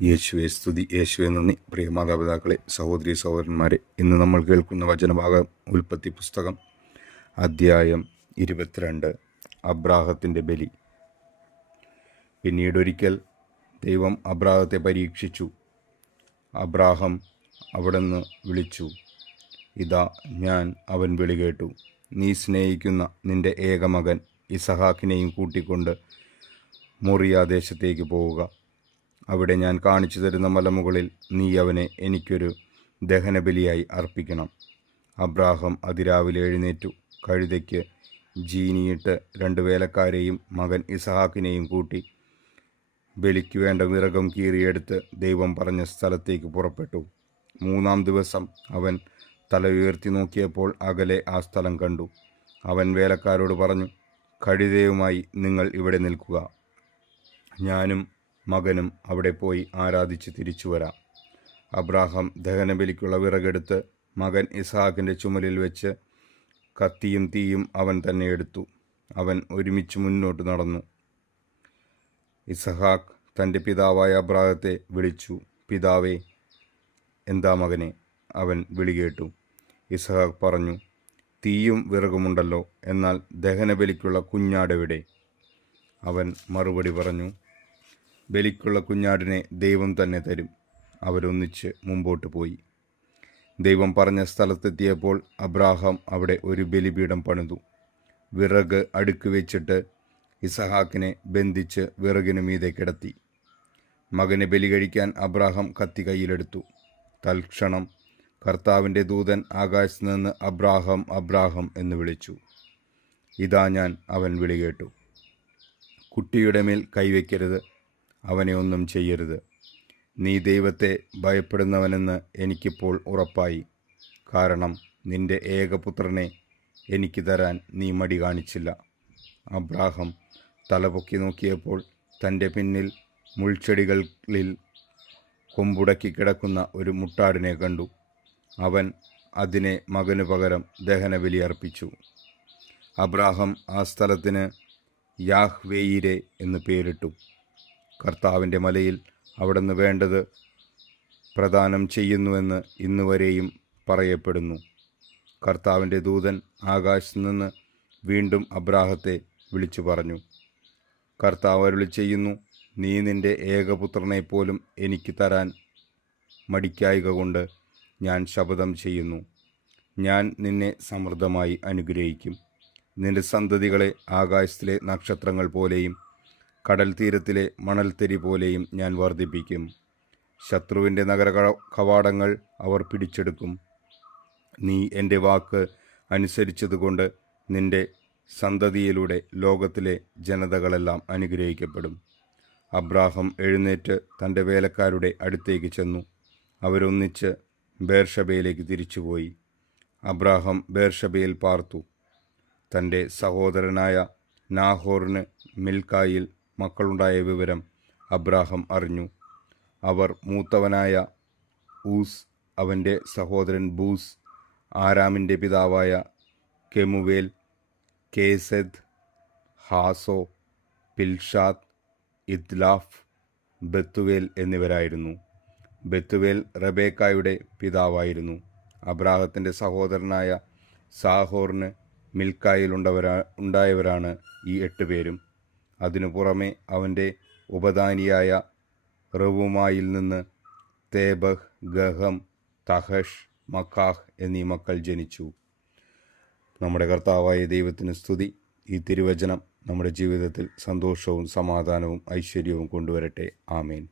യേശുവെ സ്തുതി, യേശുവെ നന്ദി. പ്രിയ മാതാപിതാക്കളെ, സഹോദരി സഹോദരന്മാരെ, ഇന്ന് നമ്മൾ കേൾക്കുന്ന വചനഭാഗം ഉൽപ്പത്തി പുസ്തകം അധ്യായം 22, അബ്രാഹത്തിൻ്റെ ബലി. പിന്നീടൊരിക്കൽ ദൈവം അബ്രാഹത്തെ പരീക്ഷിച്ചു. അബ്രാഹം അവിടുന്ന് വിളിച്ചു, ഇതാ ഞാൻ അവൻ വിളി കേട്ടു. നീ സ്നേഹിക്കുന്ന നിന്റെ ഏകമകൻ ഇസഹാക്കിനെയും കൂട്ടിക്കൊണ്ട് മോറിയ ദേശത്തേക്ക് പോവുക. അവിടെ ഞാൻ കാണിച്ചു തരുന്ന മലമുകളിൽ നീ അവനെ എനിക്കൊരു ദഹനബലിയായി അർപ്പിക്കണം. അബ്രാഹം അതിരാവിലെ എഴുന്നേറ്റു, കഴുതയ്ക്ക് ജീനിയിട്ട് 2 വേലക്കാരെയും മകൻ ഇസഹാക്കിനെയും കൂട്ടി ബലിക്ക് വേണ്ട വിറകം കീറിയെടുത്ത് ദൈവം പറഞ്ഞ സ്ഥലത്തേക്ക് പുറപ്പെട്ടു. 3-ാം ദിവസം അവൻ തല ഉയർത്തി നോക്കിയപ്പോൾ അകലെ ആ സ്ഥലം കണ്ടു. അവൻ വേലക്കാരോട് പറഞ്ഞു, കഴുതയുമായി നിങ്ങൾ ഇവിടെ നിൽക്കുക, ഞാനും മകനും അവിടെ പോയി ആരാധിച്ച് തിരിച്ചു വരാം. അബ്രാഹാം ദഹനബലിക്കുള്ള വിറകെടുത്ത് മകൻ ഇസഹാക്കിൻ്റെ ചുമലിൽ വെച്ച് കത്തിയും തീയും അവൻ തന്നെ എടുത്തു. അവൻ ഒരുമിച്ച് മുന്നോട്ട് നടന്നു. ഇസഹാക്ക് തൻ്റെ പിതാവായ അബ്രാഹത്തെ വിളിച്ചു, പിതാവേ. എന്താ മകനെ? അവൻ വിളി കേട്ടു. ഇസഹാക്ക് പറഞ്ഞു, തീയും വിറകുമുണ്ടല്ലോ, എന്നാൽ ദഹനബലിക്കുള്ള കുഞ്ഞാടെവിടെ? അവൻ മറുപടി പറഞ്ഞു, ബലിക്കുള്ള കുഞ്ഞാടിനെ ദൈവം തന്നെ തരും. അവരൊന്നിച്ച് മുമ്പോട്ട് പോയി. ദൈവം പറഞ്ഞ സ്ഥലത്തെത്തിയപ്പോൾ അബ്രാഹാം അവിടെ ഒരു ബലിപീഠം പണിതു. വിറക് അടുക്ക് വെച്ചിട്ട് ഇസഹാക്കിനെ ബന്ധിച്ച് വിറകിനു മീതെ കിടത്തി. മകനെ ബലി കഴിക്കാൻ അബ്രാഹാം കത്തി കയ്യിലെടുത്തു. തൽക്ഷണം കർത്താവിൻ്റെ ദൂതൻ ആകാശത്ത് നിന്ന് അബ്രാഹാം, അബ്രാഹാം എന്ന് വിളിച്ചു. ഇതാ ഞാൻ, അവൻ വിളി കേട്ടു. കുട്ടിയുടെ മേൽ കൈവയ്ക്കരുത്, അവനെ ഒന്നും ചെയ്യരുത്. നീ ദൈവത്തെ ഭയപ്പെടുന്നവനെന്ന് എനിക്കിപ്പോൾ ഉറപ്പായി. കാരണം നിന്റെ ഏകപുത്രനെ എനിക്ക് തരാൻ നീ മടി കാണിച്ചില്ല. അബ്രാഹാം തലപൊക്കി നോക്കിയപ്പോൾ തൻ്റെ പിന്നിൽ മുൾച്ചെടികളിൽ കൊമ്പുടക്കി കിടക്കുന്ന ഒരു മുട്ടാടിനെ കണ്ടു. അവൻ അതിനെ മകനു പകരം ദഹനബലി അർപ്പിച്ചു. അബ്രാഹാം ആ സ്ഥലത്തിന് യാഹ്വേയിരെ എന്ന് പേരിട്ടു. കർത്താവിൻ്റെ മലയിൽ അവിടുന്ന് വേണ്ടത് പ്രദാനം ചെയ്യുന്നുവെന്ന് ഇന്നുവരെയും പറയപ്പെടുന്നു. കർത്താവിൻ്റെ ദൂതൻ ആകാശത്ത് നിന്ന് വീണ്ടും അബ്രാഹത്തെ വിളിച്ചു പറഞ്ഞു, കർത്താവ് അരുളി ചെയ്യുന്നു, നീ നിന്റെ ഏകപുത്രനെ പോലും എനിക്ക് തരാൻ മടിക്കായ്ക കൊണ്ട് ഞാൻ ശപഥം ചെയ്യുന്നു. ഞാൻ നിന്നെ സമൃദ്ധമായി അനുഗ്രഹിക്കും. നിന്റെ സന്തതികളെ ആകാശത്തിലെ നക്ഷത്രങ്ങൾ പോലെയും കടൽ തീരത്തിലെ മണൽത്തരി പോലെയും ഞാൻ വർദ്ധിപ്പിക്കും. ശത്രുവിൻ്റെ നഗര കവാടങ്ങൾ അവർ പിടിച്ചെടുക്കും. നീ എൻ്റെ വാക്ക് അനുസരിച്ചതുകൊണ്ട് നിന്റെ സന്തതിയിലൂടെ ലോകത്തിലെ ജനതകളെല്ലാം അനുഗ്രഹിക്കപ്പെടും. അബ്രാഹാം എഴുന്നേറ്റ് തൻ്റെ വേലക്കാരുടെ അടുത്തേക്ക് ചെന്നു. അവരൊന്നിച്ച് ബേർഷബയിലേക്ക് തിരിച്ചുപോയി. അബ്രാഹാം ബേർഷബയിൽ പാർത്തു. തൻ്റെ സഹോദരനായ നാഹോറിന് മിൽക്കായിൽ മക്കളുണ്ടായ വിവരം അബ്രാഹാം അറിഞ്ഞു. അവർ മൂത്തവനായ ഊസ്, അവൻ്റെ സഹോദരൻ ബൂസ്, ആരാമിൻ്റെ പിതാവായ കെമുവേൽ, കേസെദ്, ഹാസോ, പിൽഷാത്ത്, ഇദ്ലാഫ്, ബെത്തുവേൽ എന്നിവരായിരുന്നു. ബെത്തുവേൽ റബേക്കായുടെ പിതാവായിരുന്നു. അബ്രാഹത്തിൻ്റെ സഹോദരനായ സാഹോറിന് മിൽക്കായിൽ ഉണ്ടായവരാണ് ഈ 8 പേരും. അതിനു പുറമെ അവൻ്റെ ഉപദാനിയായ റവുമായിൽ നിന്ന് തേബഹ്, ഗഹം, തഹഷ്, മക്കാഹ് എന്നീ മക്കൾ ജനിച്ചു. നമ്മുടെ കർത്താവായ ദൈവത്തിന് സ്തുതി. ഈ തിരുവചനം നമ്മുടെ ജീവിതത്തിൽ സന്തോഷവും സമാധാനവും ഐശ്വര്യവും കൊണ്ടുവരട്ടെ. ആമേൻ.